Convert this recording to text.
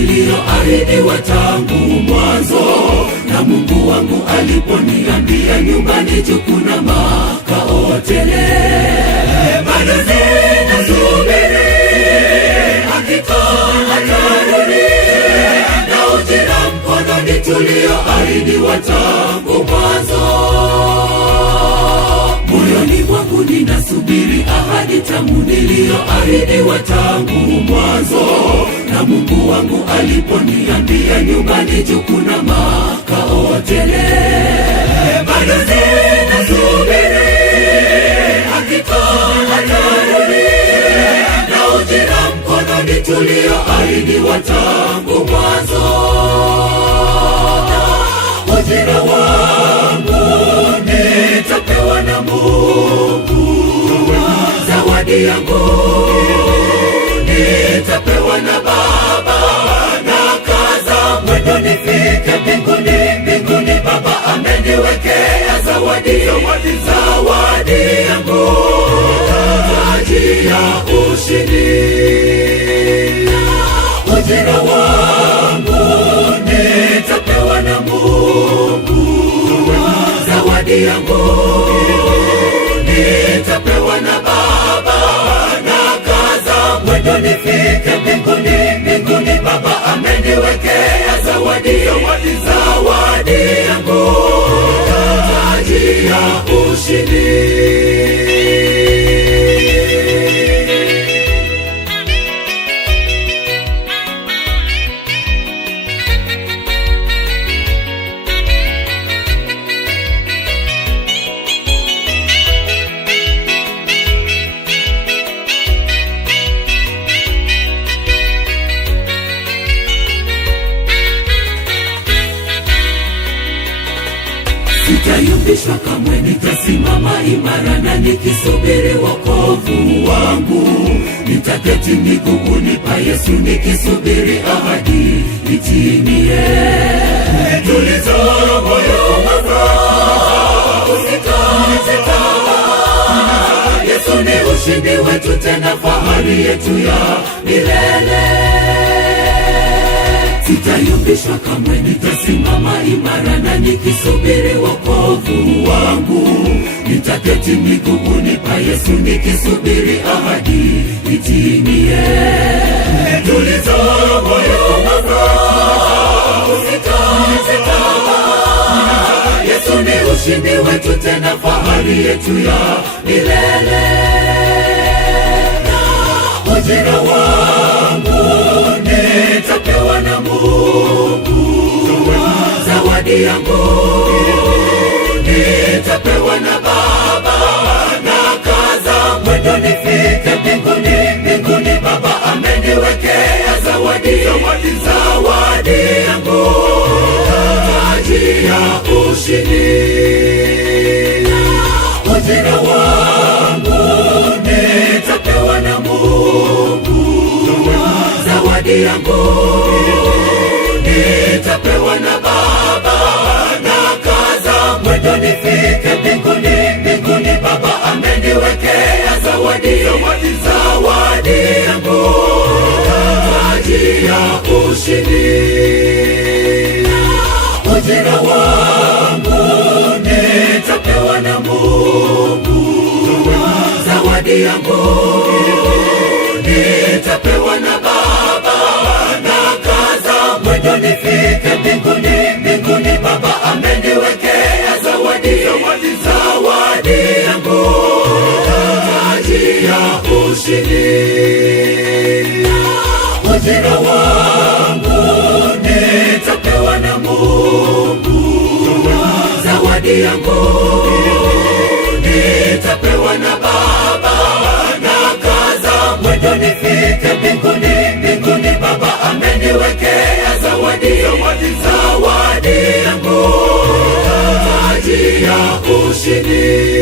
niliyoahidiwa tangu mwanzo, na Mungu wangu aliponiambia nyumbani juu kuna makao tele. Bado ninasubiri, hakika atarudi, na ujira mkononi tulioahidiwa tangu mwanzo. Moyoni mwangu ninasubiri ahadi tamu niliyoahidiwa tangu mwanzo, na Mungu wangu aliponiambia nyumbani juu kuna makao tele. Bado ninasubiri, hakika atarudi, na ujira mkononi tulioahidiwa tangu mwanzo. Ujira wangu nitapewa na Mungu, zawadi yangu nitapewa na Baba, na kaza mwendo nifike mbinguni. Mbinguni Baba ameniwekea zawadi yangu, taji ya ushindi. Ujira wangu nitapewa na Mungu, zawadi yangu nitapewa na Baba, na kaza mwendo nifike mbinguni. Mbinguni Baba ameniwekea zawadi yangu, taji ya ushindi. Sitayumbishwa kamwe, nitasimama imara na nikisubiri wokovu wangu. Nitaketi miguuni pa Yesu nikisubiri ahadi itimie. Tuliza moyo wako, usikate tamaa. Yesu ni ushindi wetu, tena fahari yetu ya milele. Sitayumbishwa kamwe, nitasimama imara na nikisubiri wokovu wangu. Nitaketi miguuni pa Yesu nikisubiri ahadi itimie. Tuliza moyo wako, usikate tamaa. Yesu ni ushindi wetu, tena fahari yetu ya milele. Ujira wangu nitapewa na Mungu, zawadi yangu nitapewa na Baba, na kaza mwendo nifike mbinguni. Mbinguni Baba ameniwekea zawadi yangu, taji ya ushindi. Ujira wangu nitapewa na Mungu, zawadi yangu nitapewa na Baba, na kaza mwendo nifike mbinguni. Mbinguni Baba ameniwekea zawadi yangu, taji ya ushindi. Ujira wangu nitapewa na Mungu, zawadi yangu nitapewa na Baba, na kaza mwendo nifike mbinguni. Mbinguni Baba ameniwekea zawadi yangu, taji ya ushindi. Ujira wangu nitapewa na Mungu, zawadi yangu nitapewa na Baba, na kaza mwendo nifike mbinguni. Mbinguni Baba ameniwekea zawadi yangu, taji ya ushindi.